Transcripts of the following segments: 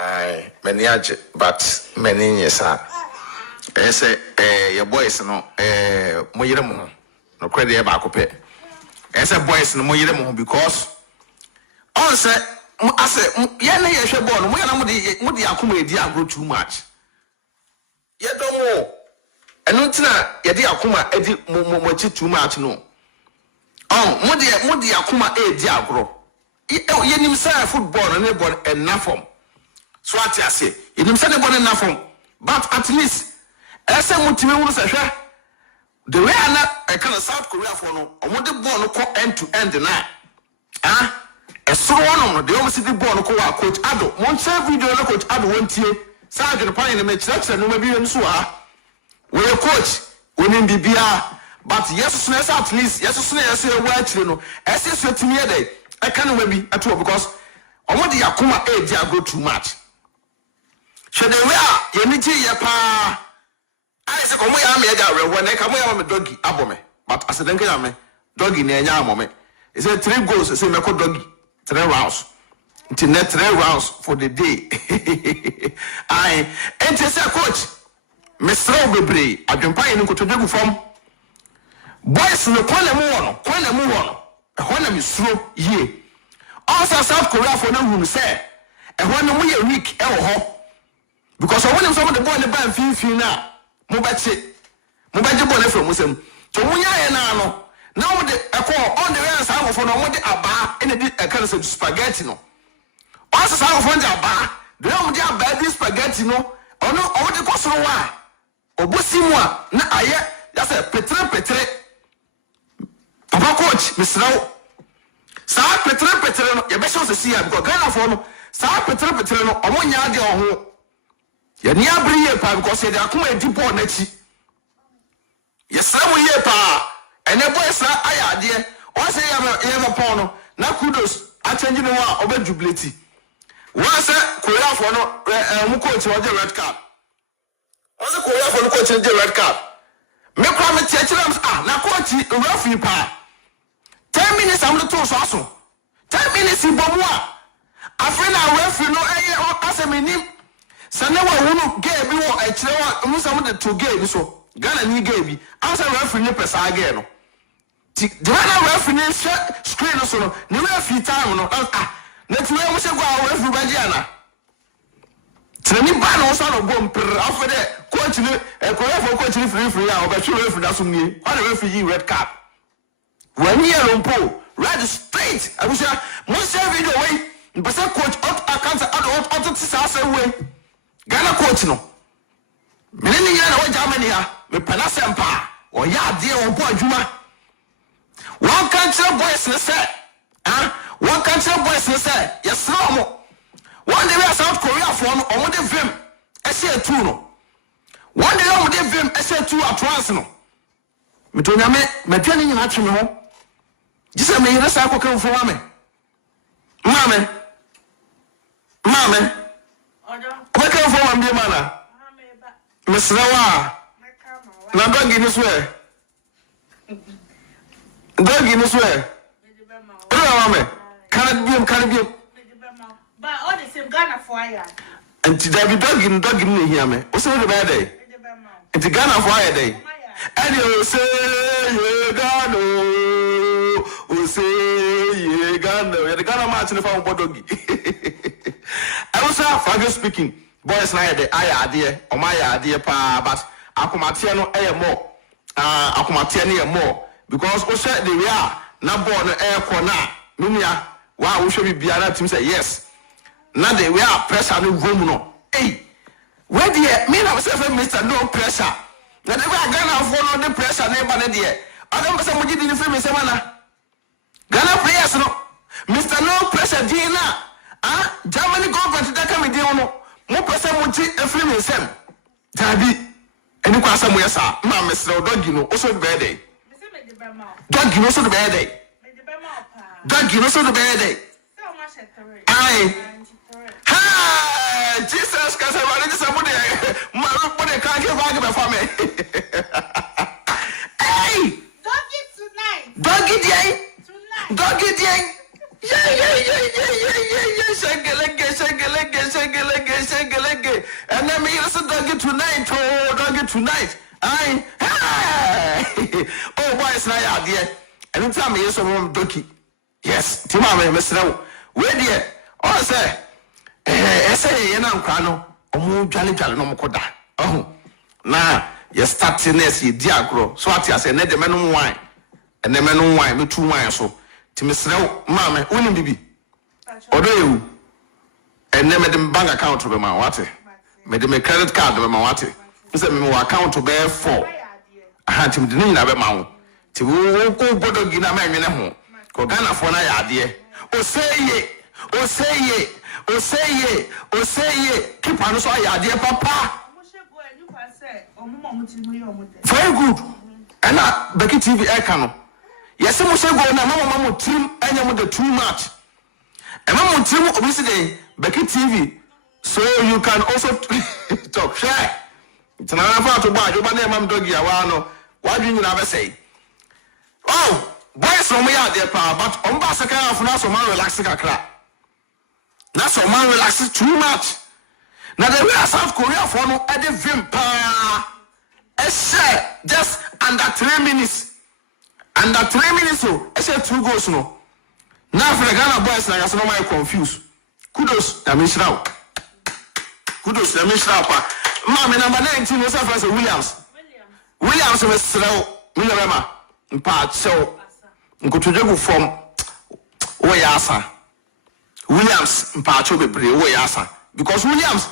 Aye, many but many yes, sir. I say, your boys no, Moyeramo, no credit about cope. As a boys no Moyeramo because all say, I say, Yana Yashabon, when I'm with the accumulate grow too much. Yet don't know. And not Yadi Akuma, Eddie Mochi too much, no. Oh, Modi Akuma, Diagro. You say football and everybody enough from. So I say, you didn't say about enough from, but at least, as I want to say, the way I not a kind of South Korea for no, I want the ball to call end to end now. Ah, a so one the almost the ball to call Coach Ado. One video, Coach Ado went here, Sergeant Pine in the church and maybe in Sua. We a coach, we need BBR, but yes, at least, yes, yes, you know, as yes, to me a day. I can't maybe at all because I want the Akuma age go too much. Should they wear Yeniti Yapa? I say, come here, when I come here, I'm a doggy, abome. But as a doggy, doggy near Yamome. It's a 3 goals, it's a Mako doggy, 3 rounds. It's net 3 rounds for the day. I enter a coach, Mr. Bebre, I can buy in the from boys in the corner, when I'm slow, ye. Also, South Korea for no room say, and when we are weak, because I want some of the boy in the band feel now. Mubachi bonnet from Muslim. To Muya now the call on the rest out for no one a bar in a kind of spaghetti. No, also, some of the bar, the only bad spaghetti. No, or no, or the cost of one. Or Bussimwa, na aye, that's a petre. Papa coach, Mr. No. Sa petre no ye be so see ya because Ghana for no sa petre no omonya de oho ye ni abri ye pa because ye de akoma edi ball na chi ye sam ye pa ene boy sa aya de o say ye ma pon no na kudos a change no a oba jubility one say Korea for no mu coach o de red card o say Korea for no coach de red card me kwa me tie na coach referee pa 10 minutes I'm not too so. 10 minutes in Bomua. I feel I referee no as a minim. Sanewa who gave you a child, some of the 2 games so. Ghana ni gave as a referee no pesa again. The referee screen so no. Ni referee time no. Let's we go referee Bajiana. Training ban also no bomb after that. Coach ni for coach free or be sure referee that's me. On the referee red card. When you are on pole, right straight. I wish most video way. But coach I can't add way. Ghana coach no. Many years away Germany me Panasempa or ya dear on boy Juma. One country boys say, one country boys say, yes, no. One day we are South Korea for on one of them. I say 2 no. One day on them I say 2 at once no. Me to me training in action no. Just a minute, I will come for me. Mamma. What come for one, dear man? Miss Rawa. Now, don't give us way. Don't give us way. Mamma. Can't be. But all the same Ghana for you. And today, don't give me here, me. What's the bad day? And to Ghana for a day. And you say, God, OSeyyy Andrew, the Ghana match in the farm doggy. I was Fabio speaking. Boys, now the idea, or my idea, but Akumatiano air more. Akumatiani more. Because OSeyyy the we are not born air corner. Mumia, wow, we should be Biana team say yes. Now they we are pressure no room no. Hey, where the me now say Mr. No pressure. Now they were Ghana for no pressure, never there. I don't say we didn't feel me say mana. Ghana players no. Mr. No pressure Dina. Germany government that come with no. Mo pressure mo ti efri me sem. Dabi. Eni kwa sa mo yesa. Ma Mr. Doggy no also be there. Doggy no so the bad day. Doggy no so the bad day. Aye. Ha! Jesus Christ, I want to somebody. My body can't get back for me. Hey! Doggy tonight. Doggy day. Tonight. Doggy day. Yeah. Shake it. me listen doggy tonight, oh doggy tonight. Hey. Oh boys na ya dear. Anytime me so mom doki. Yes, Tima me mesrɛ we dear. Oh say say ye na nkwa no. Omu dwale no mkoda. Oh. Na ye start ness ye di agro. So ati ase ne de menum wine. And the men wine me 2 wine so. Ti mesrɛ mama woni bibi. Odo you. And then me bank account to be my what? Me de me credit card be my what? Say me account to be 4. Aha ti me de ni na be ma wo. Ti wo ko bodo gi na ma nwene ho. Ko Ghana fo na ya ade. Oseye. Keep on so ya ade papa. Very good. And Becky TV Ekano. Yes, mo say go na mama trim anya mo de too much. And mama trim obviously Becky TV. So you can also talk. Share. It's another part to buy. You buy them doggy awano. Why do you never say? Oh, boys from me out there, but on Basaka for now, so man relaxing a crap. Not so man relaxes too much. Now the real South Korea for no at the vimpa. Just under 3 minutes. Under 3 minutes, so I said 2 goals no. Now for the Ghana boys, I no more confused. Kudos, I miss out. Kudos, I miss out. Mommy number 19 was first Williams was slow. William part so go to go from Oyasa. Williams part be Oyasa because Williams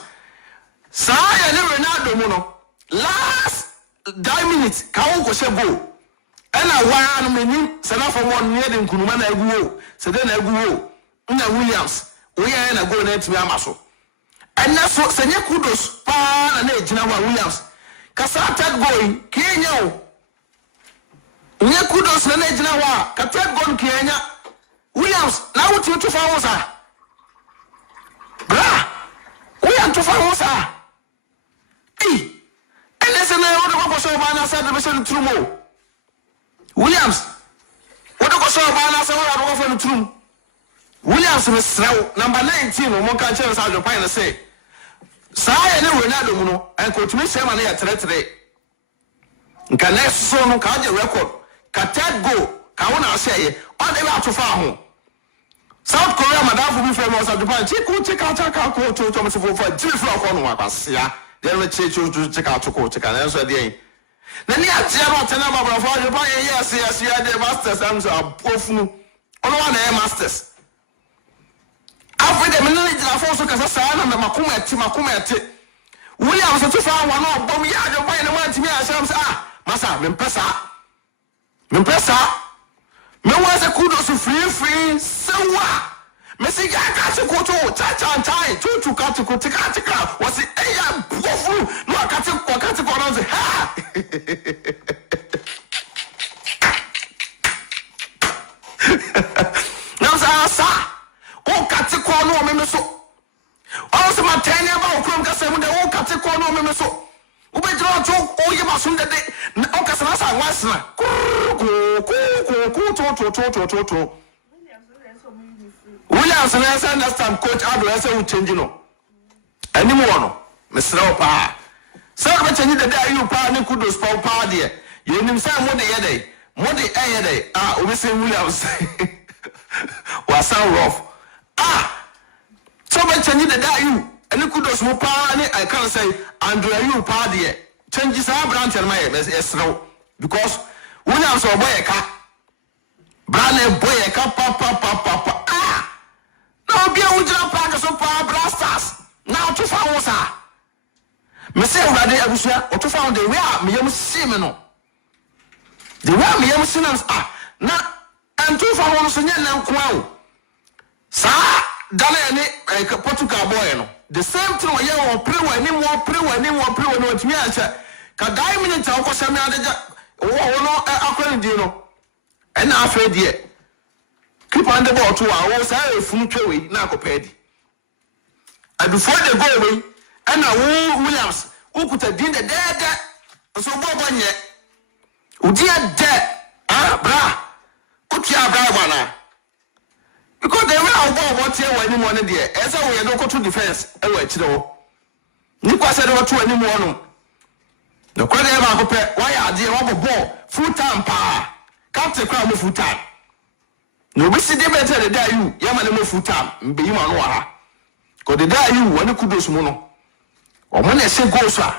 Saya Ronaldo Mono last 10 minutes can go say go. And I want me send for 1 year in Kunuma na go. So then I go. Na Williams we are na go net me amaso. And that's what Senya kudos pa na ejina wa Williams. Kasa third goal Kenya. Nye kudos na ejina wa ka third goal Kenya. Williams na what you to fa sa. Bra. We am to fa sa. Eh. And listen na what go so ba na sa de be trumo. Williams. What go so ba na sa what go for trumo. Williams is number 19 o mo kan chere sa Japan na say Saya ne Ronaldo mu no en ko tumi se ma na ya tretre nka next so no ka je record ka third goal ka wona say all dey out fa ho South Korea madam fu bi frame o sa Japan chi ko chika chaka ko to me se fo fa ji flo ko no abasia dey me chi chika to ko chika na so dey na ni atia no tena ba bra fo Japan yes dey masters am so apofunu ono wa na masters After the minute I force to Casana and Macumati. Williams to find one of Bomb Yard and wine and went to me. I said, Massa, Mimpesa. Me was a kudos to free, so what? Messi got to go to Tata and Tie, to Katika, was it a powerful? No, I can't go on the ha. No, sir. O kati kwa no me so. O se matanya ba okrom ka se mu de o kati kwa no me so. U be jira to o ye masun de o ka se na sa wasna. To. Williams na say understand coach Ado say we change no. Anymore no. Me sra pa. Say we change the day you pa ni kudos pa de. Ye nim say mo de ye dey. Mo de ye dey. Ah, we say Williams. Was sound rough. So when change the day you and you could also I can't say Andrew Ayew party changes our branch and my yes because Williams or boy a cat brand boy a cat papa now be a woodland park so power blasters now to found us Missy already or to found the way me simino the way me sinners now and two found us in your Sa Ghana ni Portugal boy no the same thing we are pray no timi anche ka dai minute a kwose me adeja wo no akwani di no e na afa die keep on the ball to wo sa efunu twewe na akopedi and before they go away and now Williams who could have been the dead so bobanye udi de bra utia bra bana because they were about what here when money there. As I will go to defense, I will chill. Ni kwa se de wato ani mu ono. No kwa de ba ko pe wa ya ade wa bobo full time pa. Captain kwa mo full time. No be see dey better the day you ya ma na mo full time. Mbe yi ma no wa ha. Ko the day you woni kudos mu no. O mo na se goals a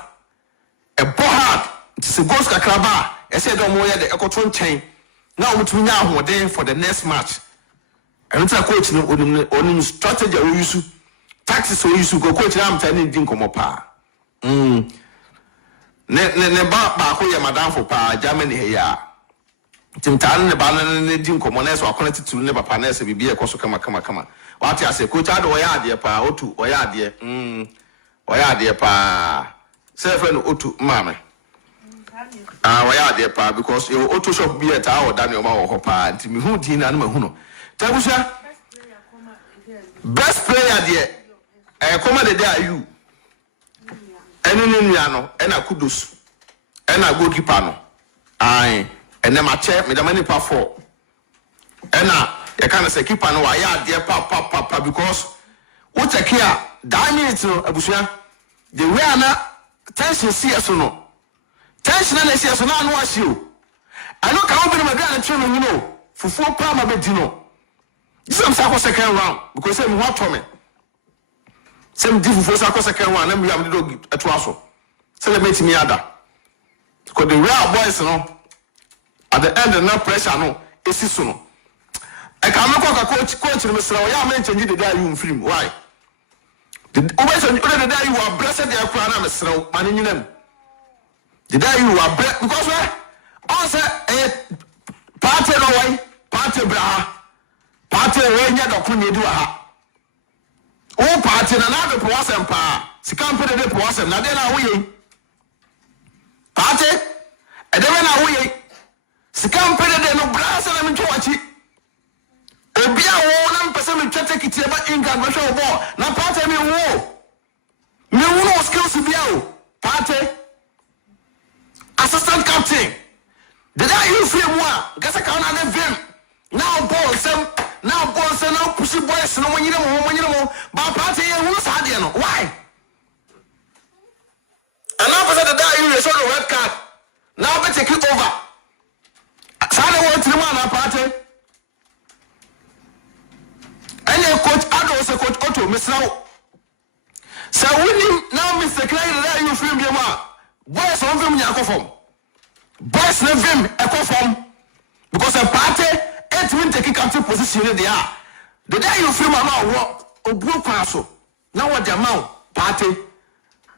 e bo hard. Se goals kakraba e se do mo ya de ekoto nchen. Na o mutumi nya ahoden for the next match. And it's coach no onim strategy we use tactics we use go coach am tell ni din komo pa ne ba ko ya madam for pa Germany he ya timtan ne ba ne din komo na so connect to ne papa na se bibia ekoso kama what you say coach ado ya ade pa otu oya ade pa say friend otu mama oya ade pa because you otu shop be at our Daniel ma wo pa ntimi hu din na ma hu no Tabusha best player there come the day Ayew eni no ena kudos ena goalkeeper no ai ene mache me da mani pa 4 ena you can say keeper no why there pa because what take here that minute no abusua the way ana tension CS no tension na CS no anu ahio I know can open my grand train you know fufu pa ma be di no some second round because say me what to me. Some different for second round and we have the dog at Wasso. Celebrate me other. Because the real boys no at the end no pressure no it's soon. I can't look at coach Mr. I mentioned the day you film. Why? The day you are blessed their crown Mr. Manning them. The day you are blessed because where also a party no way, party bra. Party when you don't do ha. Oh, party na na do powasem pa. Sikam pe de powasem na de na wo party e de na wo Sikam pe de no brasa na mto wachi. Obi a wo na mpese me twete kitie ba England ba show ball. Na party me wo. Me wo no skills bia o. Party assistant captain. The day you feel more, gasa ka na de vim. Now ball some now boys and now pussy boys no when you know but party who's had you know why? And now because the day you show the red card now be take it over. Sada want to man party. And your coach Ado say coach Otto miss now. So winning now Mr. Clay the day you film your man. Boys on film you from. Boys no film e from because a party 8 minutes take captain position there. The day you film about obu kwaso. Now what the amount party?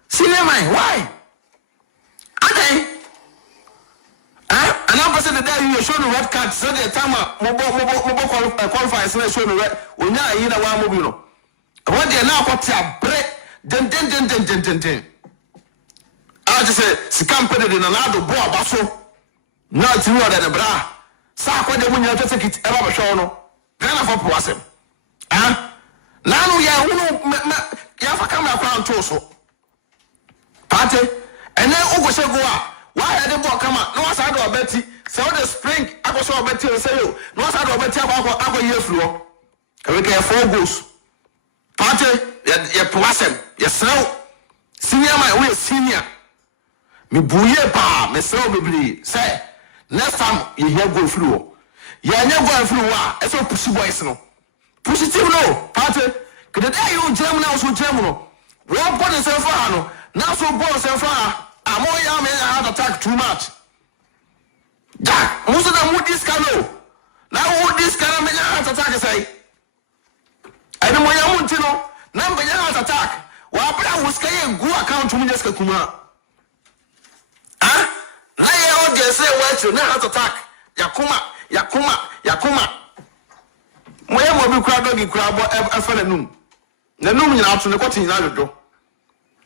Cinema why? Ade. And now person the day you show the red card so the time mobile qualify so show the red onya yi na wa mobi no. What they now got a break den. I just say Sikam pe de na do bo abaso. Now ti wo da bra. Sa kwa de munya to take it e ba show no Ghana for powasem nanu ya hunu ya fa camera kwa nto so party ene ugo se go a why ya de bo kama no wasa do obeti se o de spring akoso obeti o se yo no wasa do obeti akọ ye fluo ka we ka 4 goals party ya powasem ya snow senior man we senior me buye pa me snow bibli say next time you hear go through. You never go through. It's all pussy boys no. Positive no. Party. Cause the day you jam now so jam no. We all put yourself on no. Now so ball yourself on. I'm all young man heart attack too much. Jack, most of them would this kind of. Now would this kind of man heart attack say. I don't want you to know. Number your heart attack. Well, but I was saying go account to me just kuma. Na ye o je say what na heart attack yakuma moye mo bi kura dogi kura bo efa na num nyina ato ne kwoti nyina dodo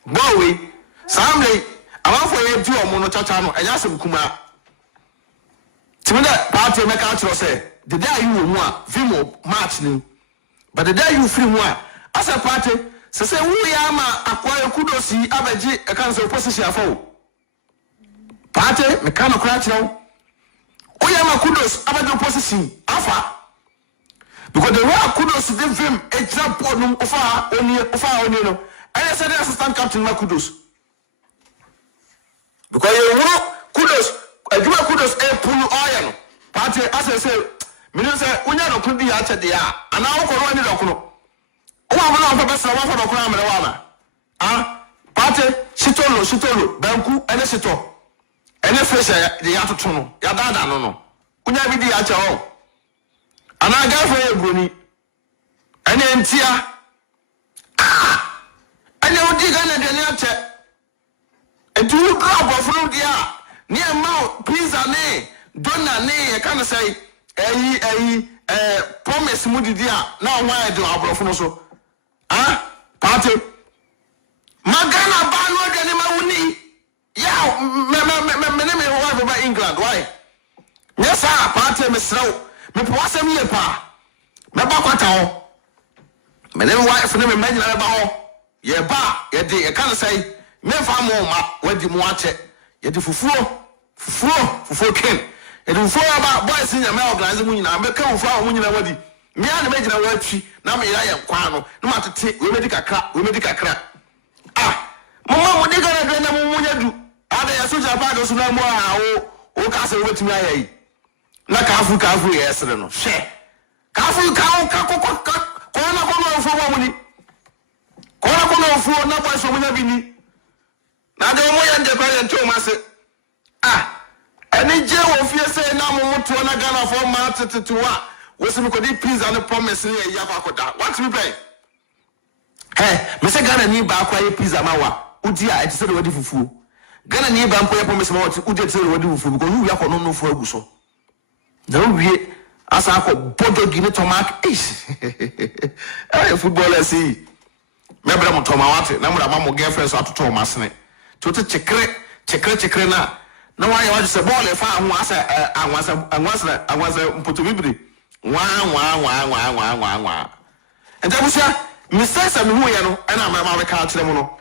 bo we samle amanfo ye di omo no chacha no enya sem kuma timida party make out say the day you wo a vimo match ni but the day you free mo a as a party say wo ya ma akwa kudosi abaji e kan say position afo party me kan okra chiro oyama kudos abajo position afa because the way kudos dey vim extra board no ofa oni no I said assistant captain na kudos. Because you know kudos, adwuma kudos e pulu oya no. Party as I say, me no say unya no kudi ya che dia. Ana wo ko no ani do kono. O wa na fa besa wa fa do kono amere wa na. Ah, party shitolo banku ene shito. Ene fresh ya toto no. Ya dada no. Unya bi di ya che o. Ana ga fa e broni. Ene ntia. Ah. Ene odi ga na de ne ache. Edu grab of dia. Ni amount pizza ne dona ne can say promise mu di dia na why do abrofo no so ah party magana ba no de ne ma wuni ya me why by England why yes sir party me srew me po asem ye pa me ba kwata ho me ne wife ne me magina ba ho ye ba ye de can say me fa mo ma wadi mu ache ye de fufuo ken e do fufuo ba boys nya me organize mu nyina me ka fufuo mu nyina wadi me ya na me gina watwi na me ya ye kwa no na matete we medi kakra ah mama mo de gara na mo nya du ada ya soja ba do so na mo a o ka se wetimi ayi na ka fu ye sere no hwe ka fu ka ko na ko no fufuo mu ni ko na ko no fufuo na boys mo nya bi ni na de mo ya nde ba ye nto ma se ah any je wo fie say na mo to na Ghana for ma tetewa we se me kodi pizza no promise ni ya kwa koda what me pay hey me say Ghana ni ba kwa ye pizza ma wa udi a eti se de wadi fufu Ghana ni ba mpo ye promise ma what udi eti se de wadi fufu because we ya ko no fu agu so na wie asa ko bodo gine tomak ish eh footballer see me bra mo toma wat na mra ma mo girlfriend so atoto ma sene to te chekre na why you say ball e fa ho asa anwasa mpoto bibiri wa enta busia misesa me hu ye no na ma be ka kire mu no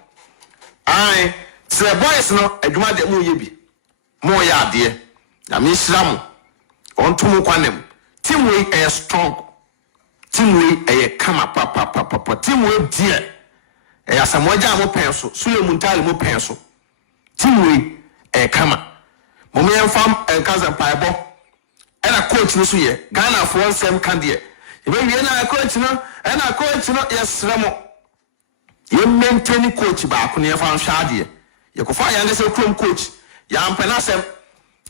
ai se boys no adwuma de mu ye bi mo ya ade na me hira mo ontum kwanem team we e strong team we e kama papa team we die e asamoja mo penso sule muntale mo penso team we e kama mo me fam enkaza paibo e na coach no so ye Ghana for nsem kan de e be wie na coach no yesre mo ye maintain coach ba ko ne fa hwa de ye ko fa ya ngese krom coach ya mpena sem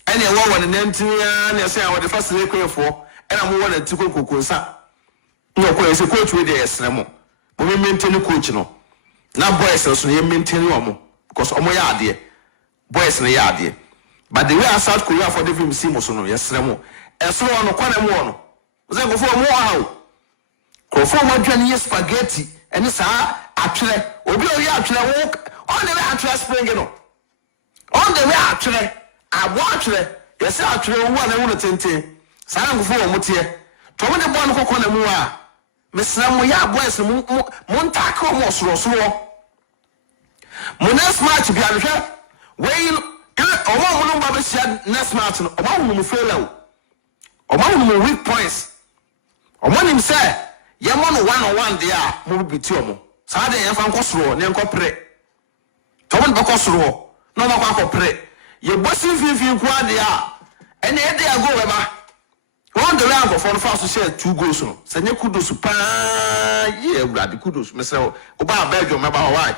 e na wo won nantia na se a wo de fa sele kwefo e na mo wo na tiko kokonsa no ko ese coach we de yesre mo me maintain coach no na boys so ye maintain wo mo because omo ya ade boys no ya ade but the way South Korea for the film see mo so no yesre mo eso no kwana mo no ze go for mo ha ko for mo dwane ye spaghetti ene sa atwere obi o ya atwere wo on the way atwere spring no on the way atwere abo atwere yesi atwere wo na wo tenten sa na go for mo tie to mo de bo no kokona mu a mesra mo ya boys mo ntaka mo soro mo next match bi ahwe we omo no ba be sia next match no omo no fail omo no weak points omo nim say ye mo no 1-on-1 there mo bi ti omo sa de ye fa nkosoro ne nkopre to mo be kosoro no ma kwa kopre ye bosi fifi ku ade a ene e de ago we ba on the rank of on fast share 2 goals no se nye kudos pa ye brad kudos me say oba Belgium me ba why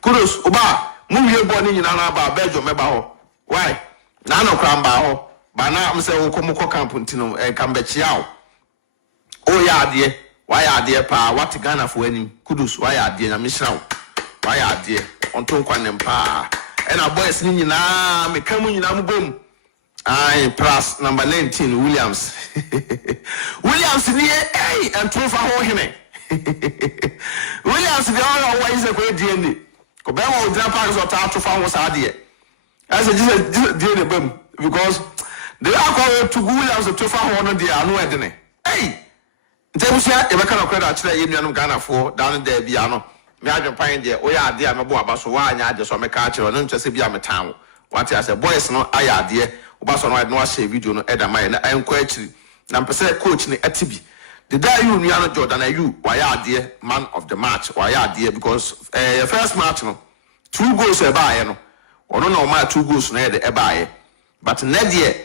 kudos oba mu wie bo ni nyina na ba Belgium me ba ho why na no kran ba ho ba na me say wo komo ko camp ntino e kan be chia o ya ade why ade pa what Ghana for any kudos why ade na me shira why ade on ton kwanem pa e na boys ni nyina me kan mu nyina mu bom ai plus number 19 Williams ni and trofa ho hene Williams the all why is a DNA ko be mo dra pa so ta trofa ho sa de as a DNA bam because they are called to Williams to trofa ho no de anu edene ntebusia e be kana kweda akire ye nuanum Ghana for down there bia no me adwempan de o ya ade a mebo abaso wa anya ade so me ka akire no ntwese bia metan what I say boys no ayade oba so no share video no eda mai na enko akiri na mpese coach ni atibi the day you Niano Jordan Ayew why are man of the match why are because your first match no 2 goals e buy no ono no ma 2 goals no e buy but next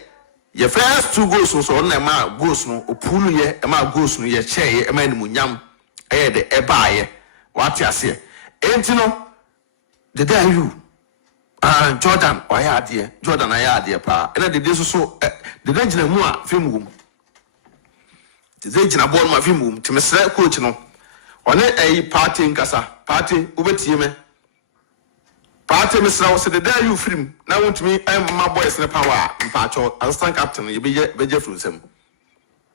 your first 2 goals so on ma goals no opulu ye e ma goals no ye che e ma ni munyam e de e buy what you say enti no the day you Jordan why are Jordan ayade pa and the day so the day jina mu a film wum the day jina ball ma film wum timesra coach no one a party nkasa party ubetie me party mesra was the day you film now want me my boys na power mpacho assistant captain you be from sem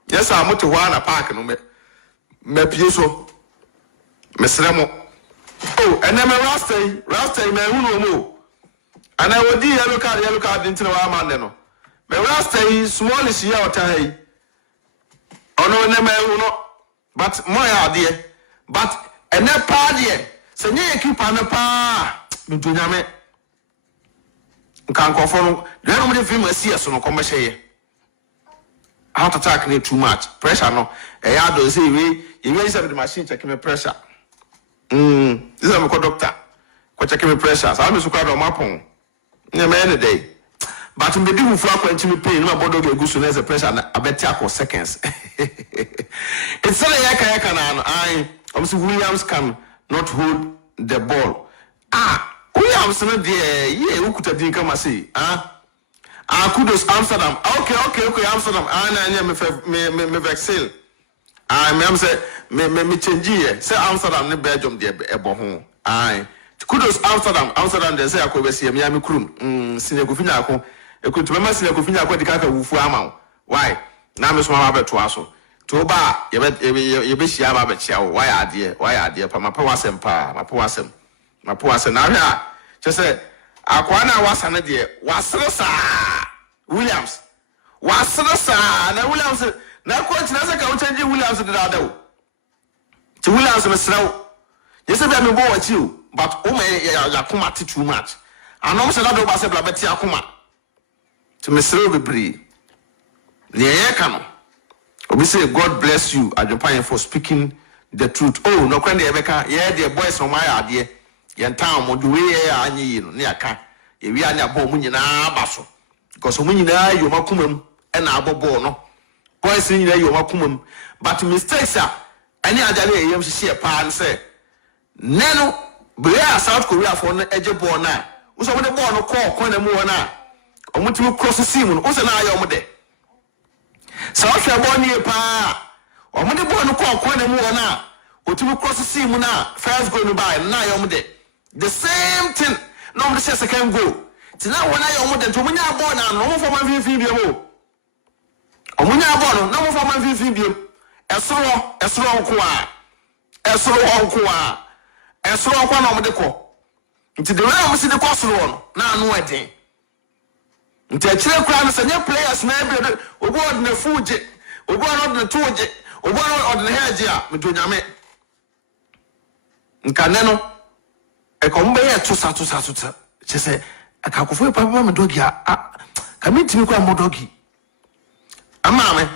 yes I moto wa na park no me pie so mesra mo oh and then rasta me hu no mo and I would yellow card into our man no me rasta small is here otai oh no no but my idea but and that party so nye keep on the pa me do nyame kan kofo no dey no me film asi so no commercial here heart attack need too much pressure no e ya do say we say the machine check me pressure this is a doctor ko check me pressure so am so kwa do mapon nye me any day but me do fu akwanti me pain my body go so na the pressure na abeti akọ seconds it's so yaka na I Williams can not hold the ball Williams no there ye ukuta din kama say kudos Amsterdam okay Amsterdam na me vexel me am say me change here say Amsterdam ne Belgium there ebo ho kudos Amsterdam there say akobesi me am krum sine ko finya ko ekutu me masine ko finya ko dikaka wufu ama why na me so ma beto aso to ba ye be hia ba be chia why ade pa mapa wasem na hwa che say akwa na wasa ne de wasere sa Williams na Williams na coach na say ka wo change Williams de da ti Williams me sraw ye say be me bo wachi o but o me ya kuma too much anom say that do ba say bla beti akuma to me sraw be bri ne ye ka no we say God bless you Ajopan for speaking the truth. Oh no kwende ebeka ye the boys from my ade ye town mo do we anyi no ne aka e wi anya bo mu nyina abaso because mu nyina yo makumam e na abobo no boys nyina yo makumam but mistakes are any ajale yem hye pa say neno be South Korea for no eje ball na wo so mo de ball no ko na mu wona omutimi cross sim no wo se na ayo mo de so if you born here pa omudi born ko na mu wona otumi cross see mu na first goal no buy na yom de the same thing no mo say second goal ti na wona yom de to munya ball na no mo for man fin bi mo omunya ball no mo for man fin bi esoro ko na mo de ko nti de way mo si de ko soro no na anu eden nti akire kura no sanye players na ebe obo odne fuje obo odne toje obo odne heje a medonyame nkane no e ko mbe ye tusa che se akakofo papa me dogi a ka mitimi kwa modogi amame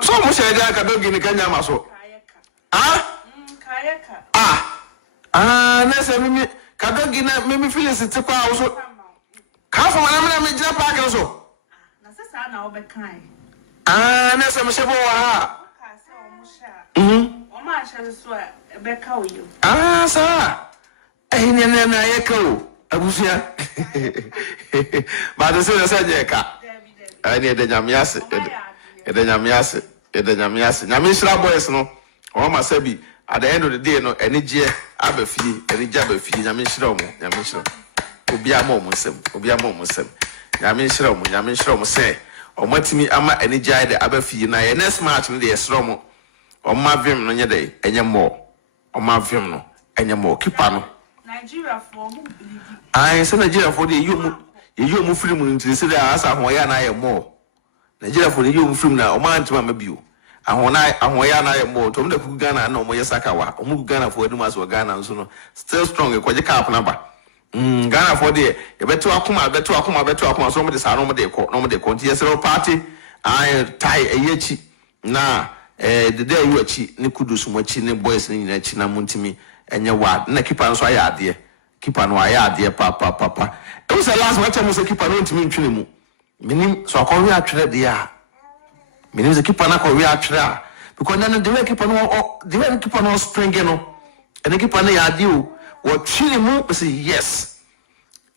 so mo se dia ka dogi ni kanya maso na se mimi ka dogi na mimi feelings ti kwa so how for na me jina park no so na sesa na obekan na se mo shebo wa ka se o mo sha o ma sha so ebeka oyo sa ni na ye ka o abusia ba de se je ka ani de nyamiase nyame shira boys no o ma sabi at the end of the day no eni je abafie nyame shira obia mo musem nyame nhyira mo se omatimi ama enijai de abafi na ye next match no de yesro mo omavim no nye de enyemo omavim no enyemo kipa no Nigeria for mo believe se Nigeria for de yomu film ntiri de asa ho ya na ye mo Nigeria for de yomu film na omantima mabio ahoya na ye mo to mde ku Ghana na omo yesakawa omu Ghana for adu maso Ghana nso no still strong e kwaje cap na ba Ghana for there you beto akuma so mo de sa no mo de ko nti yesero party tie eyechi na the day you achi ne kudus mo achi ne boys ne nyina achi na montimi enye wad na keeper nso aya ade keeper no aya ade papa it was the last match I was keeper no ntimi ntwene mu minim so akọ wi atwere de a minim the keeper na akọ wi atwere a because then the keeper no spring no and the keeper na ya ade o wo twene mu say yes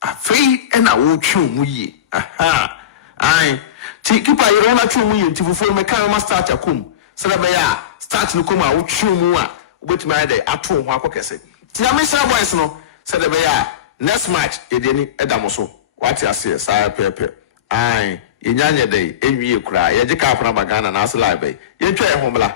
afei na wo twu mu yi aha ai ti keeper you na twu mu yi ti fufu me kan ma start akum sɛ bɛ ya start no kom a wo twu mu a wobetumi ayɛ ato ho akɔkɛse ti na me sɛ boys no sɛ bɛ ya next match edeni edam so wate ase saa pepe ai yenyanya dai enwie kura ye gika apana bagana na asla bai ye twa ye homla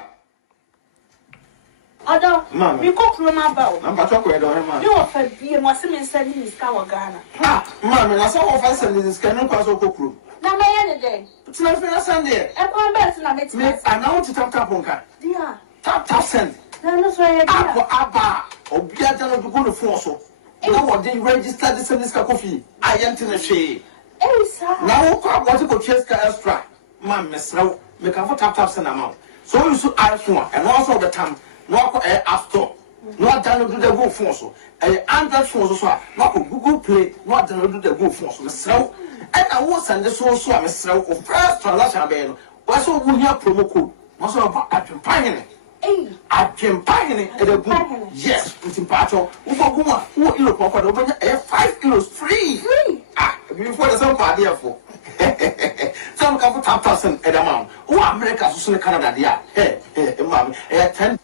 Odo, mi ko kroma ba o. Na ba to ko edo he ma. Mi o fa bie mo se me send ni ska wa Ghana. Ah, ma me na so o fa send ni ska no kwa so ko kuro. Na me ye ne dey. Tina fe na send e. E kwa bet na me Me ana o ti tap nka. Dia. Tap send. Na no so ye dia. Aba, obi aja no go no phone so. Na wo dey register the send ska coffee. Ayent na hwe. Eh sa. Na wo kwa what ko cheska extra. Ma me sraw. Me kan for tap send amount. So you so iPhone and also the time. No App Store. No download the Google phone so. Android phone so. No Google Play. No download the Google phone so. And I was send this so I'm a first transaction ben. What's all we have promo code? What's all about Pine? Pine and the Google. Yes, it's in Pacho. Who you look 5 kilos free. Ah, before the some party for. Some come for 10,000 at amount. Who America so Canada dia. Hey, mom, 10.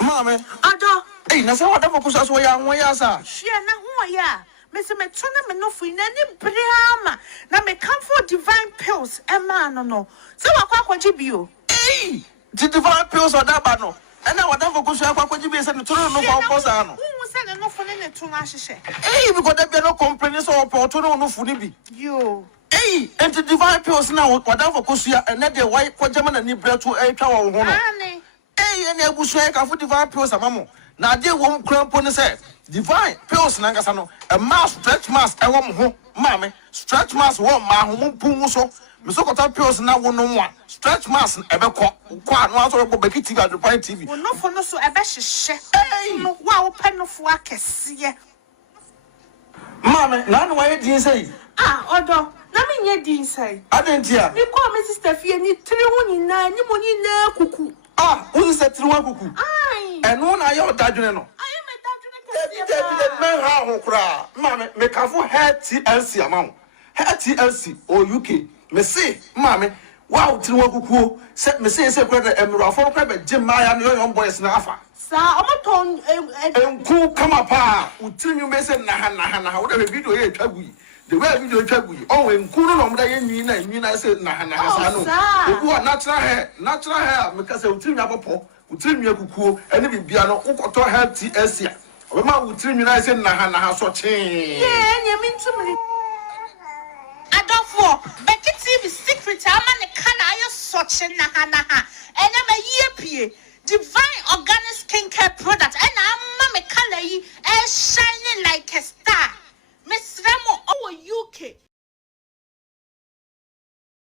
Mama, Odo. Hey, na say what for kusa so ya won ya sa. Hwe na ho ya. Me se me tona me no fu na ni brama. Na me come for divine pills e ma no. Se wa kwa kwaji bio. Hey, the divine pills or that ba no. And now what for kusa kwa kwaji bi say no toro no for posa no. Who say na no fu ne to na hyehyɛ. Hey, because there be no complain so for toro no fu ni bi. Yo. Hey, and the divine pills now what for kusa and na dey why kwajama na ni bretu e twa wo ho no. Ani. Hey, and you bush can for divine pills amamo. Now they won't cramp on the say divine pills nangasano. A mass stretch mass I want home, mammy. Stretch mass won't my home pum so. Misokota pills now one no one. Stretch mass ever quite once or Becky TV at the Pine TV. Well, no for no so a beshi. Hey, no wow pen of work see. Mammy, none why didn't say. Ah, Odo. Na me nye din say. I didn't hear. Me call me sister Fie ni 3 woni na ni money na kuku. Ah, who is that through kuku? Aye. And one I your daddy no. I am a David, man, how cry. Mammy, make a for hair TLC amount. Hair TLC or UK. Me say, mammy, wow, Tiwaku set me say, credit and Rafa Crabbe, Jim Maya, and your young boys Nafa. Sir, I'm a ton And cool come up, would tell you, Mason Nahana, whatever video here, Chabu. The way video Chabu. Oh, and cool on the Nina, I said Nahana. Who are natural hair, because I will tell you about Paul, who tell me a cuckoo, and if you are not to have TLC. Remember, would tell you, I said Nahana, so change. Yeah, you mean to me. I don't for Becky TV secret. I'm an Kana, such a Nahana, and I'm a year Divine organic skincare product.